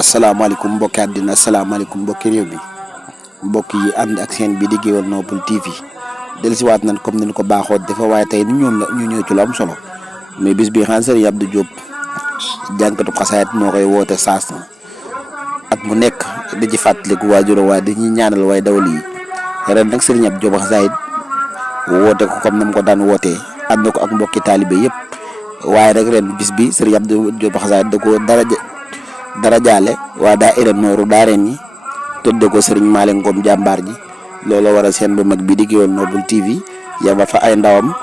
asalaamaaleykum mbokki àddina asalaamaaleykum mbokki réew mi mbokk yi ànd ak seen bi di Gueweul Noble TV dellusiwaat nañ comme ni ñu ko baaxoo defe waaye tey ni ñoom la ñu ñëw ci lu am solo mais bis bi xam Serigne Abdou Diop jànkatu xasaayit moo koy woote saas na at mu nekk di ci fàttaliku waajuro waaye di ñuy ñaanal waaye dawal yi ren nag Serigne Abdou Diop xasaayit woote ko comme nam ko daan wootee ànd ko ak mbokki taalibe yëpp waaye rek ren bis bi Serigne Abdou Diop xasaayit da ko dara jaale waa daa ira nooru daareen yi tudde ko Serigne Malick Ngom jàmbaar ji looloo waral seen bu mag bi di Gueweul Noble TV yaba fa ay ndawam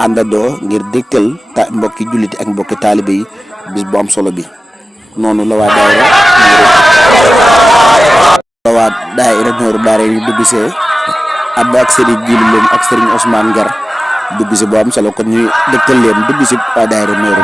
àndandoo ngir dégtal mbokki julliti ak mbokki taalibe yi bis bu am solo bi noonu la waa daayira nooru daareen yi dugg see ànd ak Serigne Djili Lom ak Serigne Ousmane Ngar dugg si bu am solo kon ñuy dégtal leen dugg si waa daayira nooru